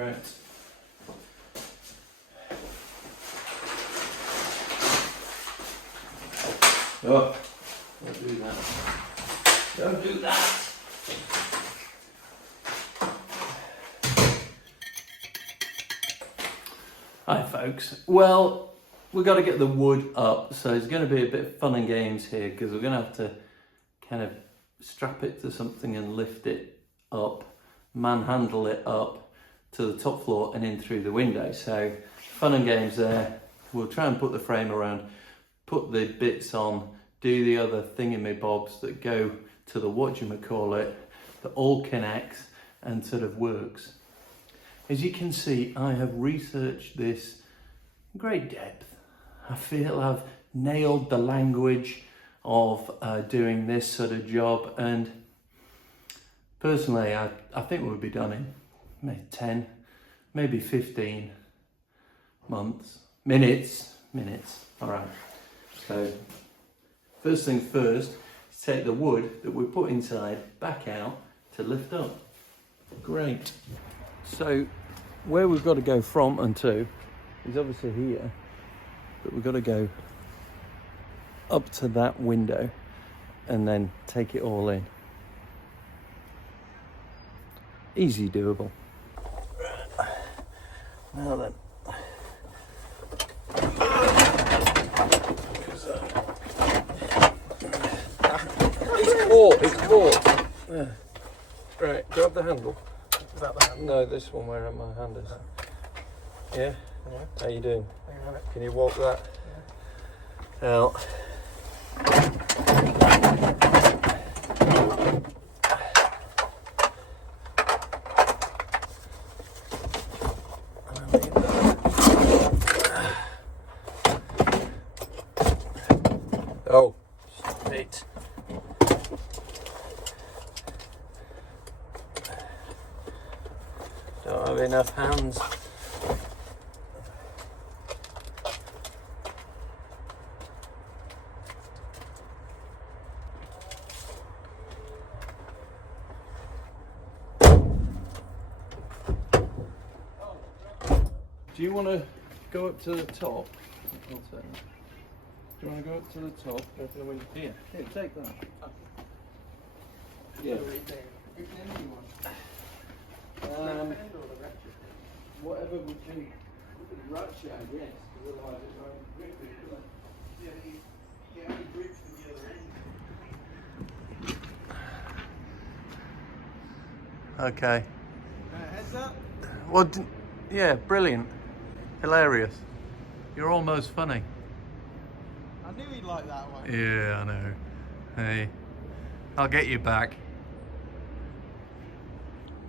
Right. Oh, don't do that. Don't do that. Hi folks. Well, we've got to get the wood up, so it's going to be a bit of fun and games here because we're going to have to kind of strap it to something and lift it up, manhandle it up to the top floor and in through the window. So fun and games there. We'll try and put the frame around, put the bits on, do the other thingamabobs that go to the whatchamacallit that all connects and sort of works. As you can see, I have researched this in great depth. I feel I've nailed the language of doing this sort of job, and personally I think we'll be done in maybe 10, maybe 15 minutes. All right, so first things first, take the wood that we put inside back out to lift up. Great. So where we've got to go from and to is obviously here, but we've got to go up to that window and then take it all in. Easy doable. Now then. It's caught. Yeah. Right, grab the handle. Is that the handle? No, this one where my hand is. Yeah? Yeah. How you doing? Hang on a minute. Can you walk that? Yeah. Well. Oh, shit. Don't have enough hands. Do you want to go up to the top? I'll take that. Do you want to go up to the top? Open the window. Here, take that. Yeah. Whatever would be ratchet, I guess, because otherwise it won't grip it, will it? Yeah, the only grip from the other end. Okay. Heads up. Well, yeah, brilliant. Hilarious. You're almost funny. I knew he'd like that one. Yeah, I know. Hey, I'll get you back.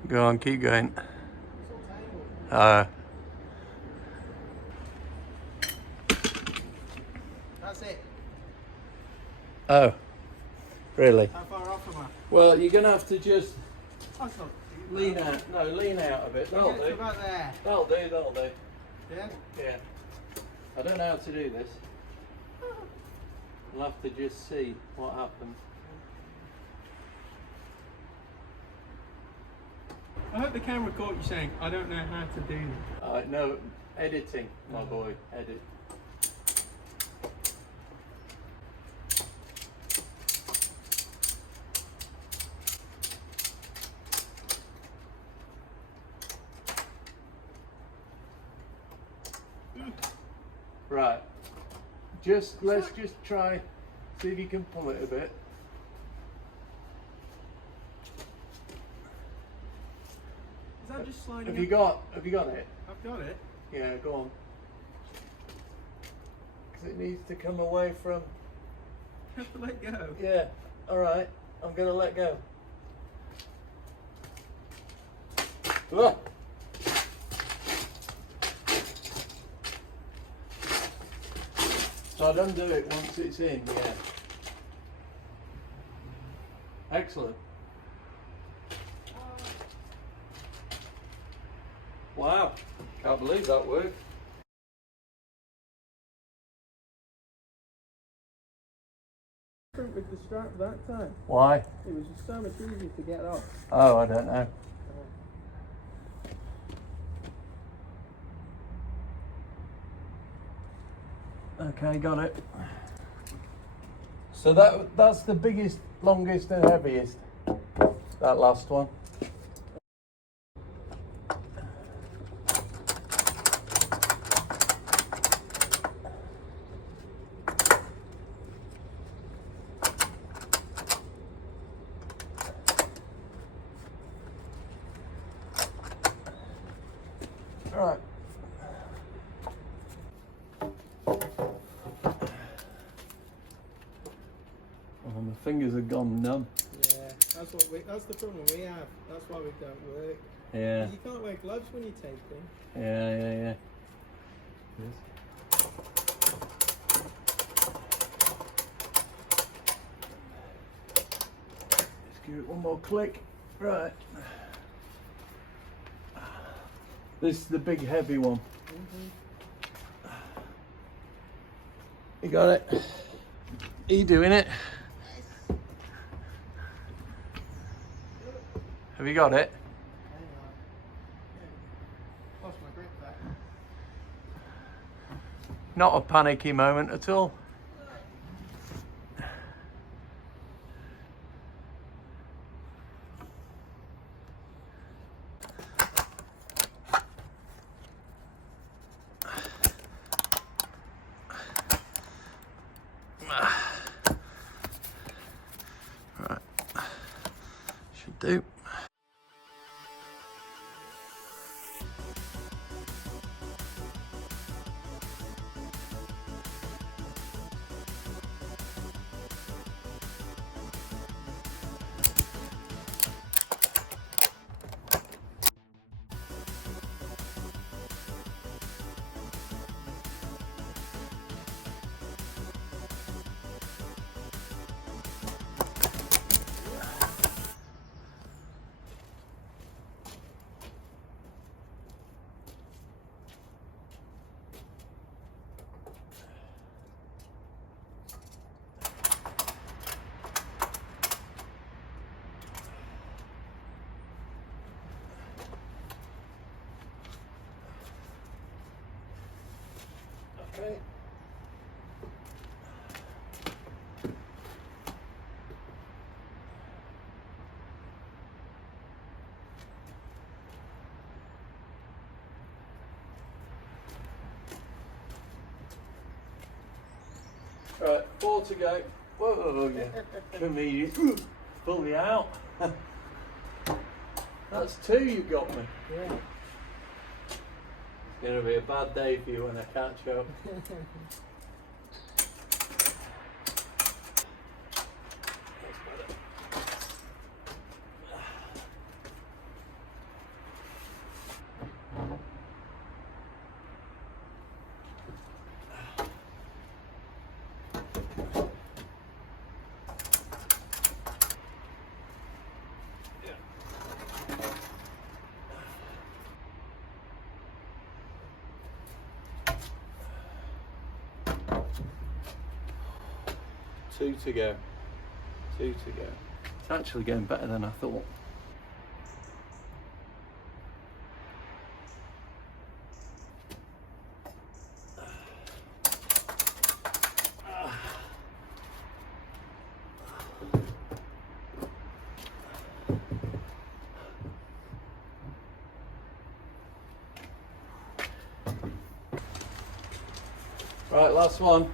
Go on, keep going. That's it. Oh, really? How far off am I? Well, you're going to have to just That's not too lean out. No, lean out a bit. That'll Get do. to about there. That'll do, that'll do. Yeah? Yeah. I don't know how to do this. We'll have to just see what happens. I hope the camera caught you saying, I don't know how to do this. No, editing, my boy, edit. Right, let's just try, see if you can pull it a bit. Is that just sliding Have up? you got it? I've got it. Yeah, go on. Because it needs to come away from, You have to let go. yeah, alright, I'm going to let go. Ah. So I'd undo it once it's in, yeah. Excellent. Wow, can't believe that worked. With the strap that time. Why? It was just so much easier to get off. Oh, I don't know. Okay, got it. So that's the biggest, longest and heaviest, that last one. All right. Oh, my fingers have gone numb. Yeah, that's the problem we have. That's why we don't work. Yeah. You can't wear gloves when you take them. Yeah. Let's give it one more click. Right. This is the big heavy one. You got it? Are you doing it? Have you got it? Lost my grip there. Not a panicky moment at all. Right, should do. Okay. Right, 4 to go. Whoa, yeah. Comedian. Pull me out. That's 2 you got me. Yeah. It's going to be a bad day for you when I catch up. Two to go. It's actually going better than I thought. Right, last one.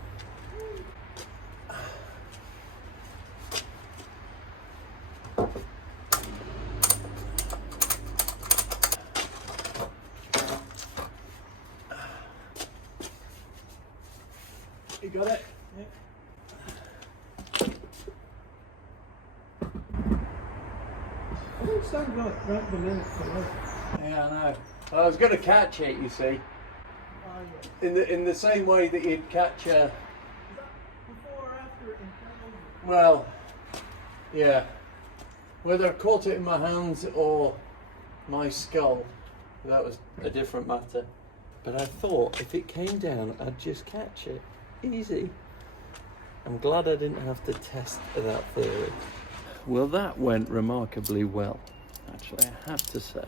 You got it? Yeah. I don't sound right below it. Yeah, I know. I was going to catch it, you see, Oh, yeah. in the same way that you'd catch a. Is that before or after it in Well, yeah. Whether I caught it in my hands or my skull, that was a different matter. But I thought if it came down, I'd just catch it. Easy. I'm glad I didn't have to test that theory. Well, that went remarkably well, actually, I have to say.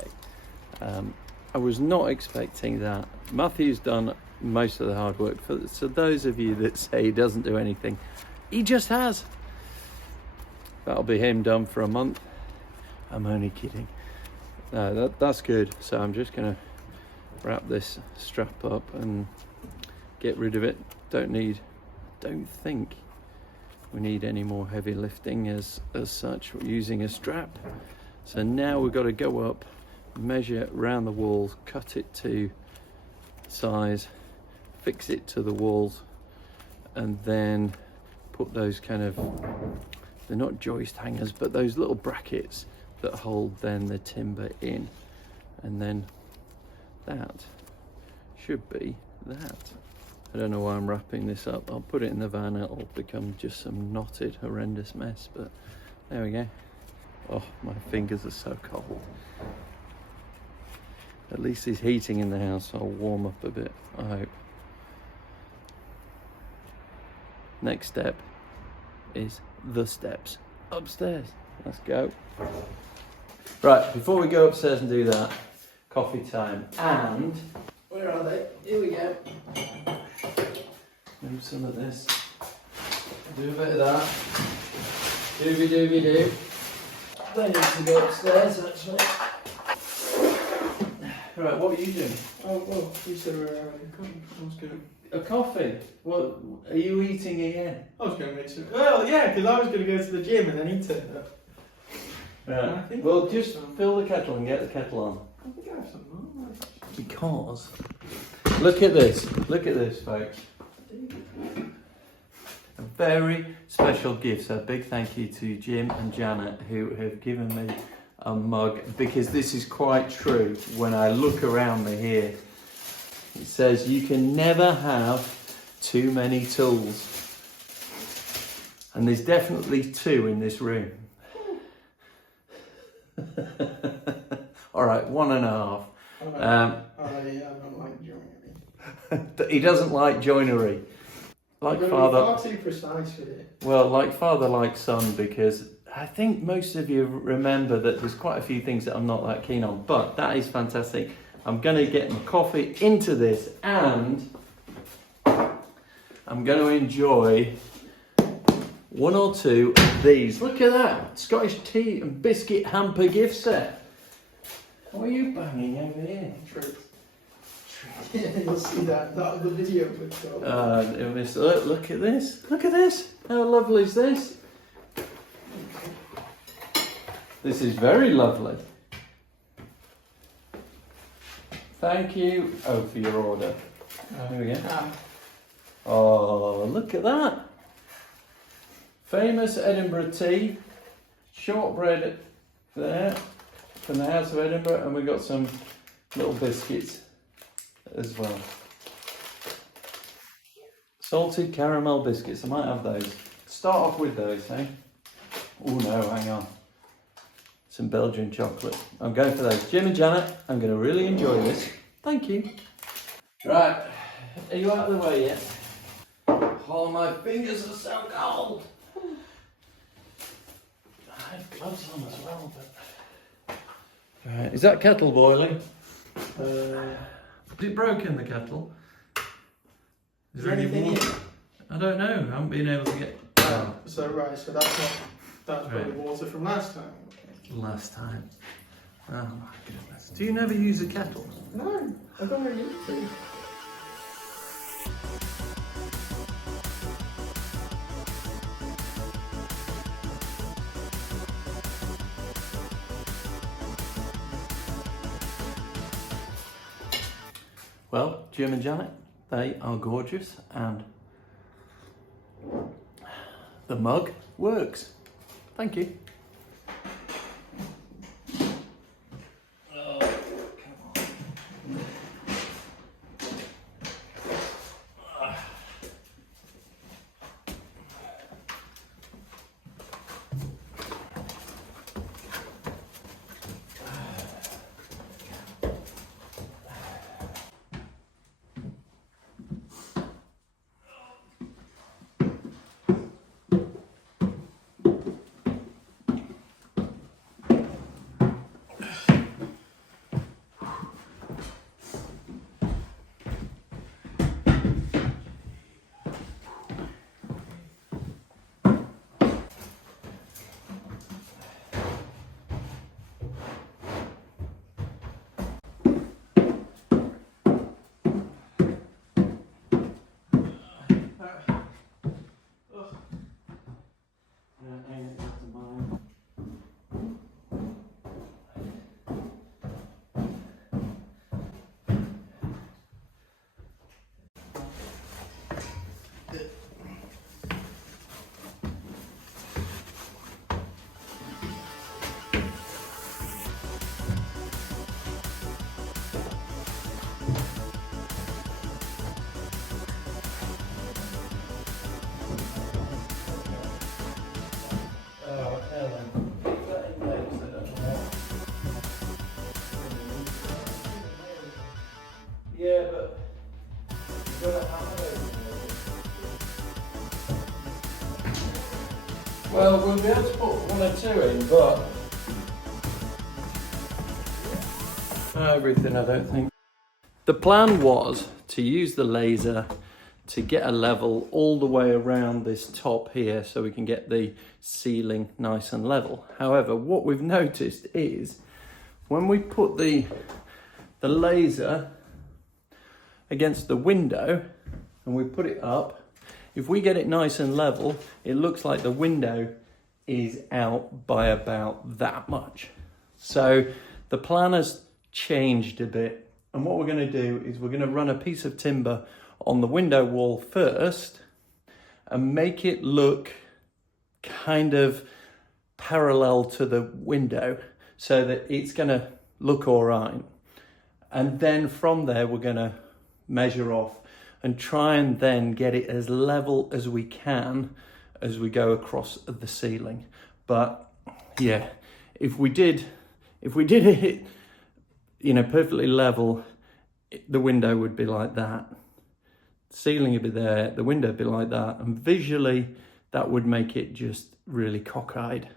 I was not expecting that. Matthew's done most of the hard work. So those of you that say he doesn't do anything, he just has. That'll be him done for a month. I'm only kidding. No, that's good. So I'm just gonna wrap this strap up and get rid of it. Don't think we need any more heavy lifting as such. We're using a strap. So now we've got to go up, measure around the walls, cut it to size, fix it to the walls, and then put those kind of, they're not joist hangers, but those little brackets that hold then the timber in. And then that should be that. I don't know why I'm wrapping this up. I'll put it in the van, it'll become just some knotted, horrendous mess, but there we go. Oh, my fingers are so cold. At least there's heating in the house, so I'll warm up a bit, I hope. Next step is the steps upstairs. Let's go. Right, before we go upstairs and do that, coffee time. And where are they? Here we go. Move some of this. Do a bit of that. Doobie-doobie-doo. They need to go upstairs, actually. Right, what are you doing? Oh, well, you said we were having coffee. I was going to... A coffee? What? Are you eating again? I was going to make some... Well, yeah, because I was going to go to the gym and then eat it. Right. Well, just fill the kettle and get the kettle on. I think I have some more. Because... Look at this, folks. A very special gift. So a big thank you to Jim and Janet who have given me a mug, because this is quite true. When I look around me here, it says you can never have too many tools. And there's definitely 2 in this room. All right, 1.5. Yeah, I don't like joinery. He doesn't like joinery. Like father. Far too precise with it. Well, like father, like son, because I think most of you remember that there's quite a few things that I'm not that keen on, but that is fantastic. I'm going to get my coffee into this, and I'm going to enjoy 1 or 2 of these. Look at that Scottish tea and biscuit hamper gift set. What are you banging over here? Yeah, you'll see that other video with look at this. Look at this. How lovely is this? This is very lovely. Thank you. Oh, for your order. Here we go. Oh, look at that. Famous Edinburgh tea. Shortbread there from the House of Edinburgh. And we've got some little biscuits as well. Salted caramel biscuits. I might have those. Start off with those, eh? Oh no, hang on. Some Belgian chocolate. I'm going for those. Jim and Janet, I'm going to really enjoy this. Thank you. Right, are you out of the way yet? Oh, my fingers are so cold. I have gloves on as well, but... Right, is that kettle boiling? Is it broken, the kettle? Is there anything in it? I don't know. I haven't been able to get... So right, so that's probably water from last time. Last time. Oh my goodness. Do you never use a kettle? No, I don't really need to. Well, Jim and Janet, they are gorgeous, and the mug works. Thank you. Oh, come on. Yeah, but you've got to have it. Well, we'll be able to put 1 or 2 in, but everything, I don't think. The plan was to use the laser to get a level all the way around this top here so we can get the ceiling nice and level. However, what we've noticed is when we put the laser against the window and we put it up, if we get it nice and level, it looks like the window is out by about that much. So the plan has changed a bit, and what we're going to do is we're going to run a piece of timber on the window wall first and make it look kind of parallel to the window so that it's going to look all right. And then from there we're going to measure off and try and then get it as level as we can as we go across the ceiling. But yeah, if we did it, you know, perfectly level, the window would be like that, the ceiling would be there, the window would be like that, and visually that would make it just really cockeyed.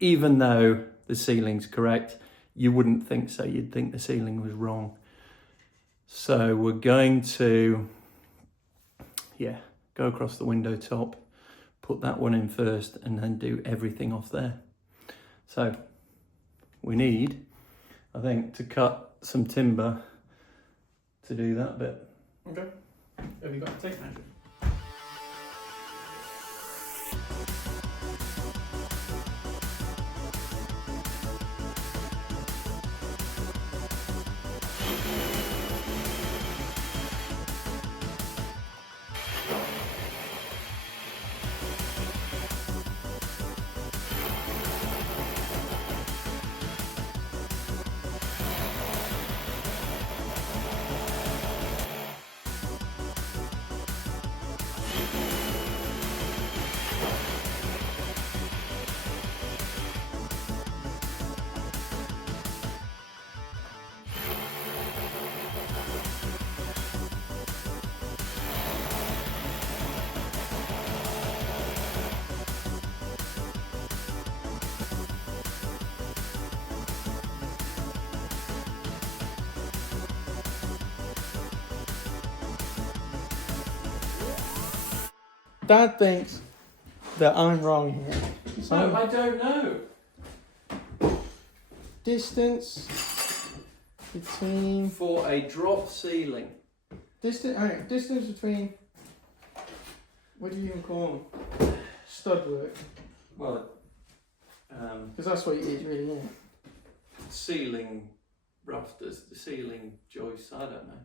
Even though the ceiling's correct, you wouldn't think so. You'd think the ceiling was wrong. So we're going to, go across the window top, put that one in first, and then do everything off there. So we need, I think, to cut some timber to do that bit. Okay. Have you got a tape measure? Dad thinks that I'm wrong here. No, I don't know. Distance between For a drop ceiling. distance between, what do you even call them? Stud work. Well, Because that's what it is really, isn't it? ceiling rafters, the ceiling joists, I don't know.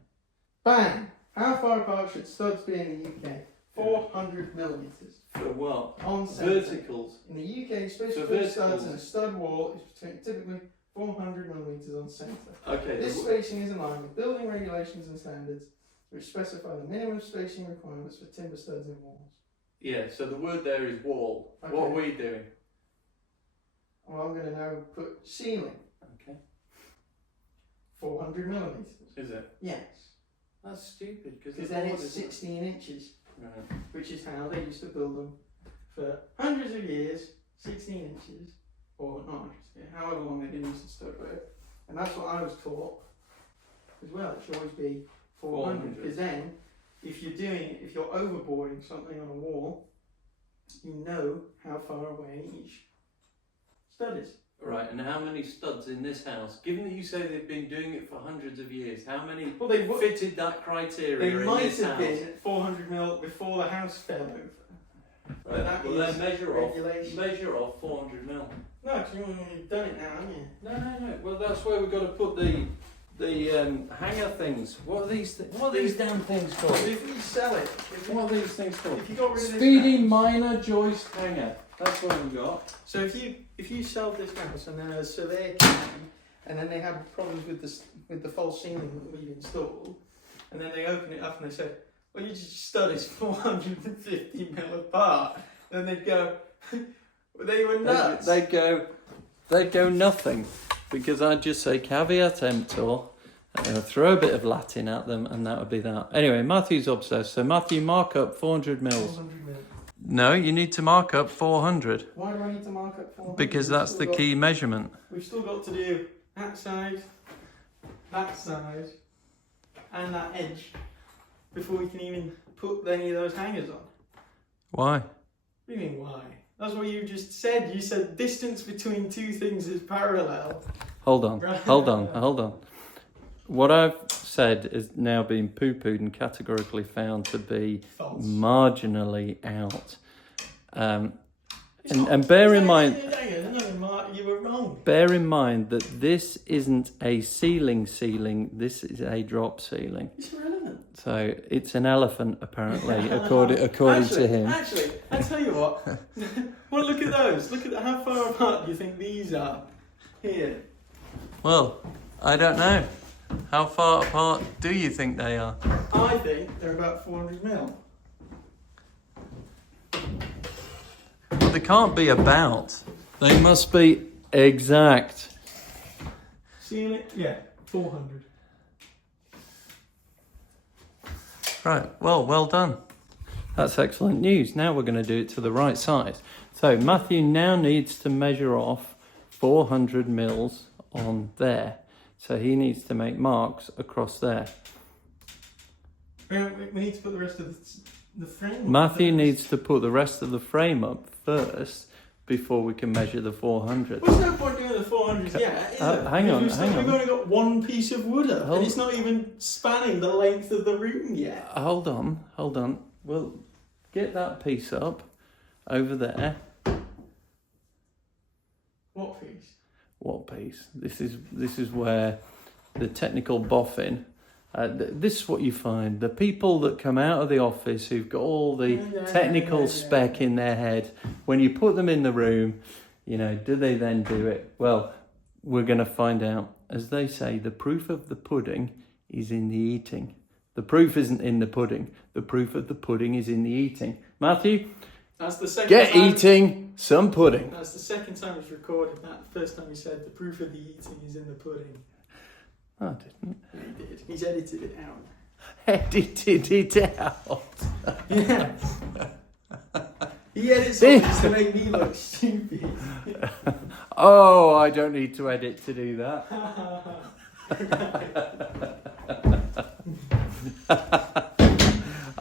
Bang! How far apart should studs be in the UK? 400 millimetres. For what? On centre. Verticals. In the UK, space So between studs verticals. and a stud wall is typically 400 millimetres on centre. Okay. This spacing is in line with building regulations and standards which specify the minimum spacing requirements for timber studs in walls. Yeah, so the word there is wall. Okay. What are we doing? Well, I'm going to now put ceiling. Okay. 400 millimetres. Is it? Yes. That's stupid Because then it's 16 inches, Right. which is how they used to build them for hundreds of years. 16 inches, or not hundreds, however long they did use the stud work. And that's what I was taught as well. It should always be 400. Because then, if you're overboarding something on a wall, you know how far away each stud is. Right, and how many studs in this house? Given that you say they've been doing it for hundreds of years, how many Well, they fitted that criteria They in might this have house? been 400 mil before the house fell over. But Right, that well then is measure regulation. off 400 mil. No, because you've done it now, haven't you? No. Well, that's where we've got to put the hanger things. What are these? What are these damn things called? If you sell it, What are these things called? if you got rid of this Speedy house- minor joist hanger. That's what we've got. So if you sell this house and then a surveyor came in, and then they had problems with the false ceiling that we've installed, and then they open it up and they say, well, you just stud is 450 mil apart, then they'd go, well, they were nuts. They'd go nothing, because I'd just say caveat emptor, throw a bit of Latin at them, and that would be that. Anyway, Matthew's obsessed. So Matthew, mark up 400 mils. 400 mil. No, you need to mark up 400. Why do I need to mark up 400? Because that's the key measurement. We've still got to do that side, and that edge before we can even put any of those hangers on. Why? What do you mean why? That's what you just said. You said distance between two things is parallel. Hold on. What I've said is now been poo-pooed and categorically found to be False. marginally out. And bear in mind, You were wrong. bear in mind that this isn't a ceiling, this is a drop ceiling. It's irrelevant. So it's an elephant, apparently, according to him. Actually, I tell you what. Well, look at those. Look at how far apart do you think these are? Here. Well, I don't know. How far apart do you think they are? I think they're about 400 mil. Well, they can't be about. They must be exact. Ceiling? Yeah, 400. Right, well done. That's excellent news. Now we're going to do it to the right size. So Matthew now needs to measure off 400 mils on there. So he needs to make marks across there. We need to put the rest of the frame up Matthew first. needs to put the rest of the frame up first before we can measure the 400. What's no point doing the 400s yet, is there? hang on. We've only got one piece of wood up, and it's not even spanning the length of the room yet. Hold on. We'll get that piece up over there. What piece? What piece? This is where the technical boffin. This is what you find. The people that come out of the office who've got all the technical spec in their head, when you put them in the room, do they then do it? Well, we're going to find out. As they say, the proof of the pudding is in the eating. The proof isn't in the pudding. The proof of the pudding is in the eating. Matthew, That's the second get time. eating some pudding. That's the second time it's recorded. That first time he said the proof of the eating is in the pudding. I didn't. He did. He's edited it out. Edited it out. Yeah. He edits something to make me look stupid. Oh, I don't need to edit to do that.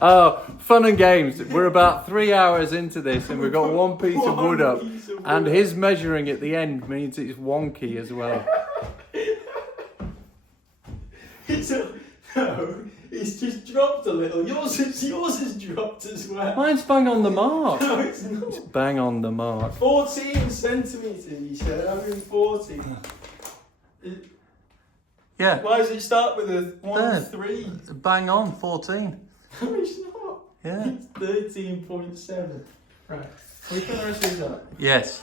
Oh, fun and games. We're about 3 hours into this and we've got one piece of wood up. And his measuring at the end means it's wonky as well. No, it's just dropped a little. Yours has dropped as well. Mine's bang on the mark. No, it's not. It's bang on the mark. 14 centimetres, he said. 140. Yeah, Why does it start with a There. 1-3? bang on 14. No, it's not. Yeah. It's 13.7. Right. We put the rest of these up. Yes.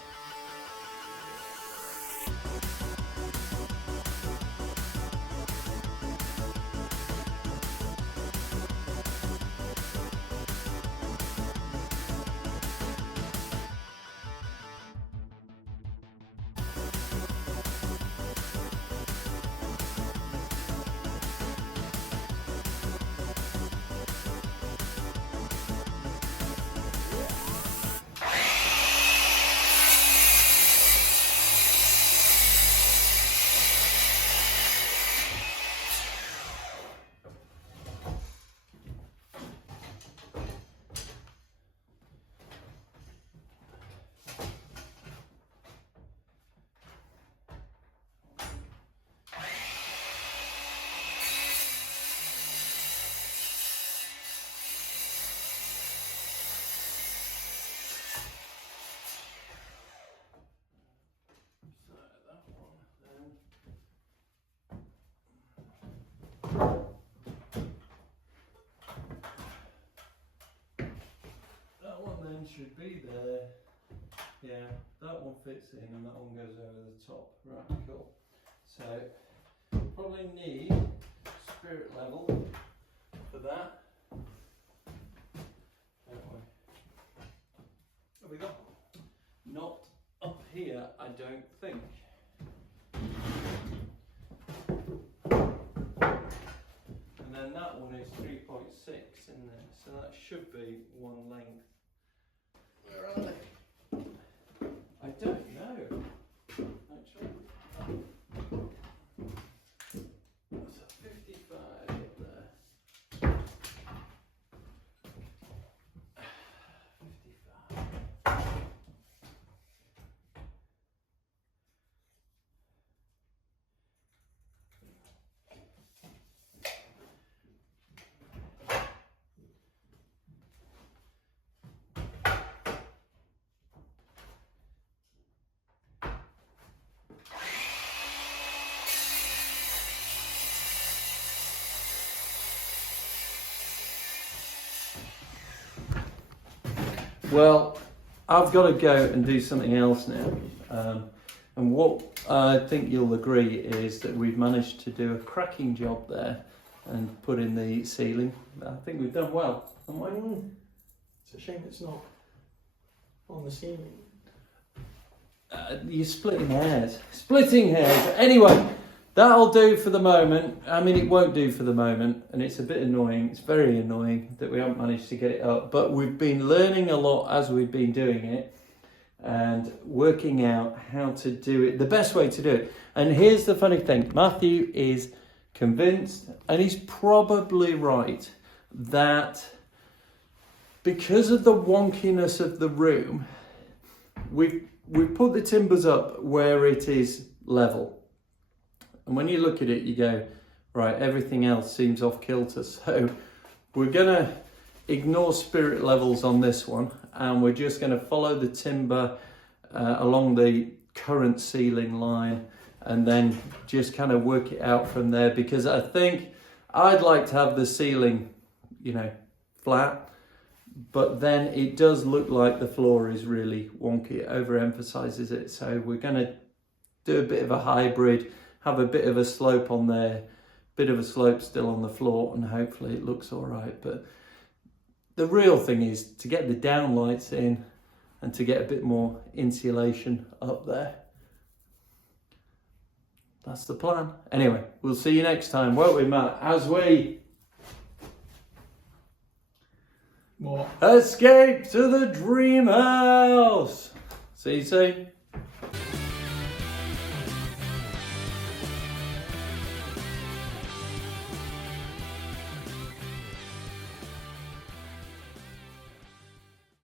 should be there. Yeah, that one fits in and that one goes over the top. Right, cool. So probably need spirit level for that. Don't we? Have we got? Not up here, I don't think. And then that one is 3.6 in there, so that should be one length. Where are they? I don't know, actually. What's that, 55 up there? 55. Well, I've got to go and do something else now. And what I think you'll agree is that we've managed to do a cracking job there and put in the ceiling. I think we've done well, haven't we? It's a shame it's not on the ceiling. You're splitting hairs. Splitting hairs. Anyway, that'll do for the moment. I mean, it won't do for the moment, and it's a bit annoying. It's very annoying that we haven't managed to get it up, but we've been learning a lot as we've been doing it and working out how to do it, the best way to do it. And here's the funny thing. Matthew is convinced, and he's probably right, that because of the wonkiness of the room, we've put the timbers up where it is level. And when you look at it, you go, right, everything else seems off kilter. So we're going to ignore spirit levels on this one, and we're just going to follow the timber along the current ceiling line and then just kind of work it out from there, because I think I'd like to have the ceiling, you know, flat, but then it does look like the floor is really wonky. It overemphasizes it. So we're going to do a bit of a hybrid, have a bit of a slope on there, bit of a slope still on the floor, and hopefully it looks all right. But the real thing is to get the downlights in and to get a bit more insulation up there. That's the plan. Anyway, we'll see you next time, won't we, Matt? As we escape to the dream house. See you soon.